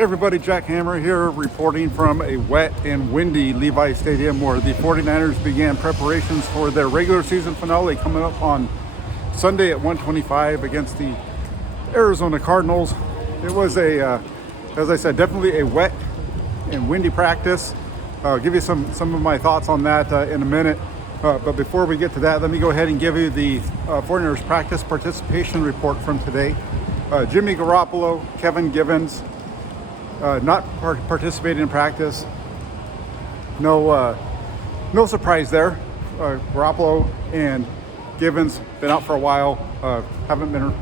Hey everybody, Jack Hammer here reporting from a wet and windy Levi Stadium where the 49ers began preparations for their regular season finale coming up on Sunday at 1:25 against the Arizona Cardinals. It was as I said, definitely a wet and windy practice. I'll give you some of my thoughts on that in a minute. But before we get to that, let me go ahead and give you the 49ers practice participation report from today. Jimmy Garoppolo, Kevin Givens, not participating in practice. No surprise there. Garoppolo and Givens been out for a while. Haven't been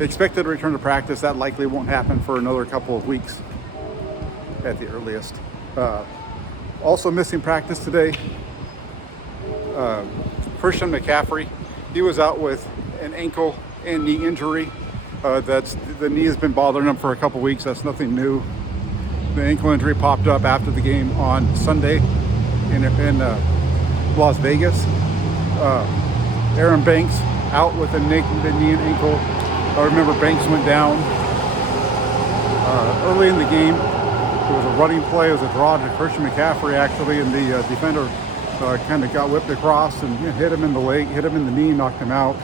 expected to return to practice. That likely won't happen for another couple of weeks at the earliest. Also missing practice today, Christian McCaffrey. He was out with an ankle and knee injury. The knee has been bothering him for a couple weeks. That's nothing new. The ankle injury popped up after the game on Sunday in Las Vegas. Aaron Banks out with a knee and ankle. I remember Banks went down early in the game. It was a running play. It was a draw to Christian McCaffrey actually, and the defender kind of got whipped across and hit him in the leg, hit him in the knee, knocked him out.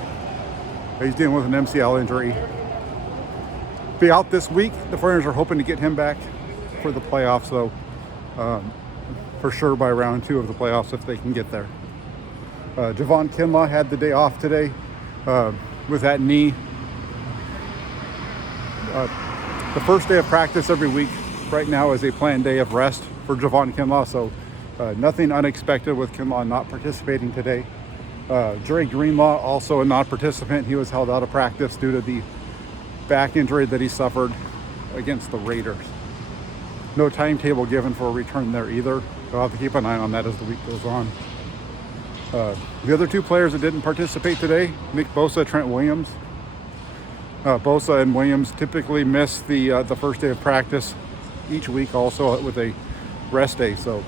He's dealing with an MCL injury. Be out this week. The 49ers are hoping to get him back for the playoffs, though, for sure by round 2 of the playoffs if they can get there. Javon Kinlaw had the day off today with that knee. The first day of practice every week right now is a planned day of rest for Javon Kinlaw, so nothing unexpected with Kinlaw not participating today. Dre Greenlaw, also a non-participant. He was held out of practice due to the back injury that he suffered against the Raiders. No timetable given for a return there either. So I'll have to keep an eye on that as the week goes on. The other 2 players that didn't participate today, Nick Bosa, Trent Williams. Bosa and Williams typically miss the first day of practice each week, also with a rest day. So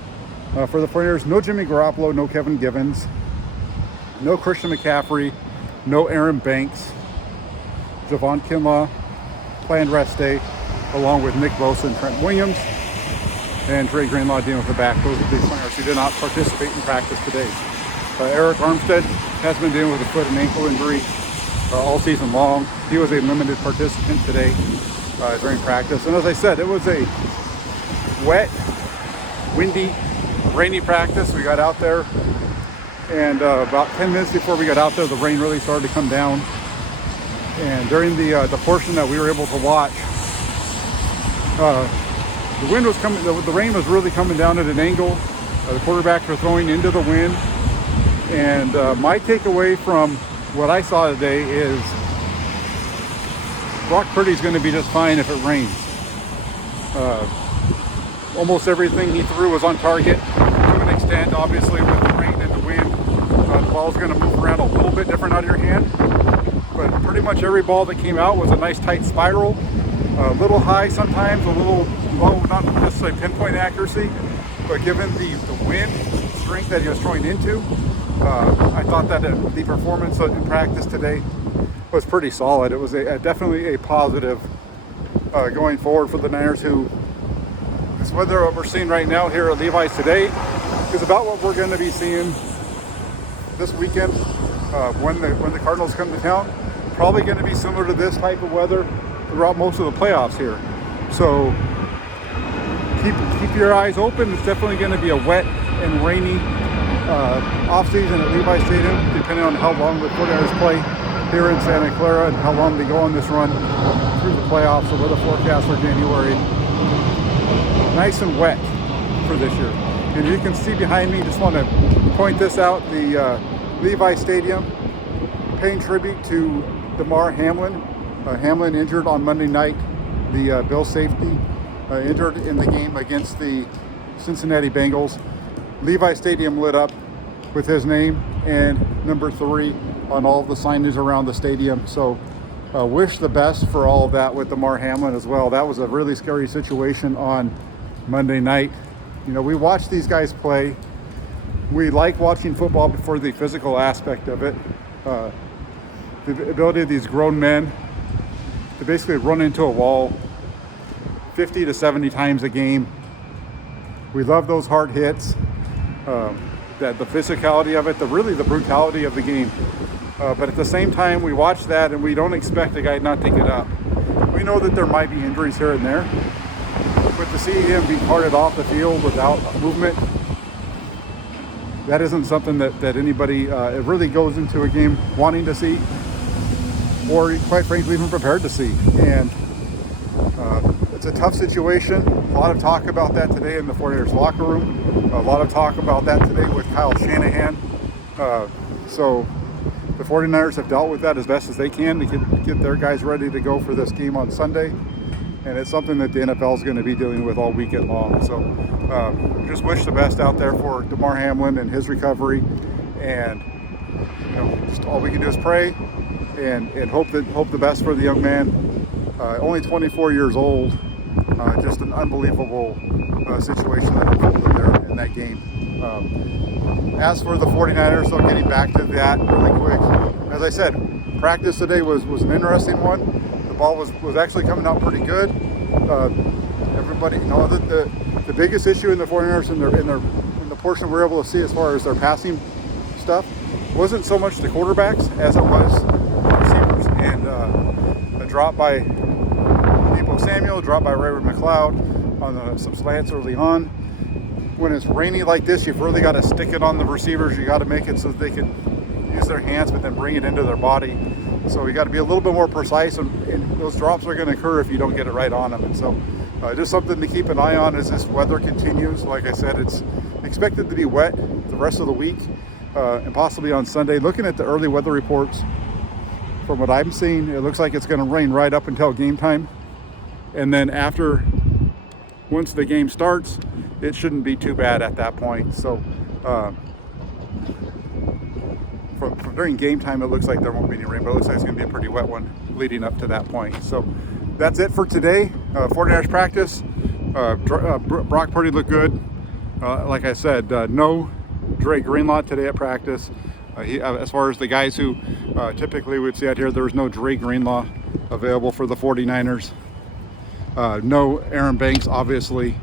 for the 49ers, no Jimmy Garoppolo, no Kevin Givens, no Christian McCaffrey, no Aaron Banks. Javon Kinlaw, planned rest day, along with Nick Bosa and Trent Williams, and Trey Greenlaw dealing with the back. Those are the players who did not participate in practice today. Eric Armstead has been dealing with a foot and ankle injury all season long. He was a limited participant today during practice. And as I said, it was a wet, windy, rainy practice. We got out there, and about 10 minutes before we got out there, the rain really started to come down. And during the portion that we were able to watch, the wind was coming. The rain was really coming down at an angle. The quarterbacks were throwing into the wind, and my takeaway from what I saw today is Brock Purdy's going to be just fine if it rains. Almost everything he threw was on target to an extent. Obviously, with the rain and the wind, the ball's going to move around a little bit different out of your hand. But pretty much every ball that came out was a nice tight spiral. A little high sometimes, a little low, not necessarily pinpoint accuracy, but given the wind strength that he was throwing into, I thought that the performance in practice today was pretty solid. It was definitely a positive going forward for the Niners, who this weather we're seeing right now here at Levi's today is about what we're going to be seeing this weekend when the Cardinals come to town. Probably going to be similar to this type of weather throughout most of the playoffs here. So keep your eyes open. It's definitely going to be a wet and rainy offseason at Levi Stadium, depending on how long the 49ers play here in Santa Clara and how long they go on this run through the playoffs. So weather forecast for January, nice and wet for this year. And you can see behind me, just want to point this out, the Levi Stadium paying tribute to Damar Hamlin. Hamlin injured on Monday night, the Bills safety, injured in the game against the Cincinnati Bengals. Levi Stadium lit up with his name and number 3 on all of the signage around the stadium. So wish the best for all of that with Damar Hamlin as well. That was a really scary situation on Monday night. You know, we watch these guys play. We like watching football for the physical aspect of it. The ability of these grown men to basically run into a wall 50 to 70 times a game. We love those hard hits, that the physicality of it, really the brutality of the game. But at the same time, we watch that and we don't expect a guy not to get up. We know that there might be injuries here and there, but to see him be carted off the field without movement, that isn't something that anybody really goes into a game wanting to see, or quite frankly even prepared to see. And it's a tough situation. A lot of talk about that today in the 49ers locker room. A lot of talk about that today with Kyle Shanahan. So the 49ers have dealt with that as best as they can to get their guys ready to go for this game on Sunday. And it's something that the NFL is going to be dealing with all weekend long. So just wish the best out there for Damar Hamlin and his recovery. And just all we can do is pray and hope the best for the young man. Only 24 years old. Just an unbelievable situation that unfolded there in that game. As for the 49ers, so getting back to that really quick, as I said, practice today was an interesting one. The ball was actually coming out pretty good. Everybody, the biggest issue in the 49ers in the portion we were able to see as far as their passing stuff wasn't so much the quarterbacks as it was the receivers. And a drop by Samuel, dropped by Ray McLeod on some slants early on. When it's rainy like this, you've really got to stick it on the receivers. You got to make it so that they can use their hands, but then bring it into their body. So you got to be a little bit more precise, and those drops are going to occur if you don't get it right on them. And so just something to keep an eye on as this weather continues. Like I said, it's expected to be wet the rest of the week and possibly on Sunday. Looking at the early weather reports, from what I'm seeing, it looks like it's going to rain right up until game time. And then once the game starts, it shouldn't be too bad at that point. So from during game time, it looks like there won't be any rain, but it looks like it's going to be a pretty wet one leading up to that point. So that's it for today. 49ers practice. Brock Purdy looked good. Like I said, no Dre Greenlaw today at practice. As far as the guys who typically would see out here, there was no Dre Greenlaw available for the 49ers. No Aaron Banks, obviously,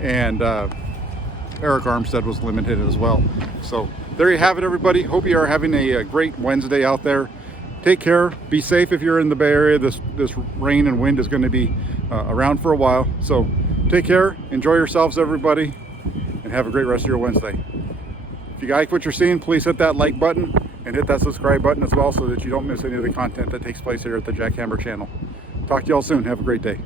and Eric Armstead was limited as well. So there you have it, everybody. Hope you are having a great Wednesday out there. Take care. Be safe if you're in the Bay Area. This rain and wind is going to be around for a while. So take care. Enjoy yourselves, everybody, and have a great rest of your Wednesday. If you like what you're seeing, please hit that like button and hit that subscribe button as well so that you don't miss any of the content that takes place here at the Jackhammer channel. Talk to y'all soon. Have a great day.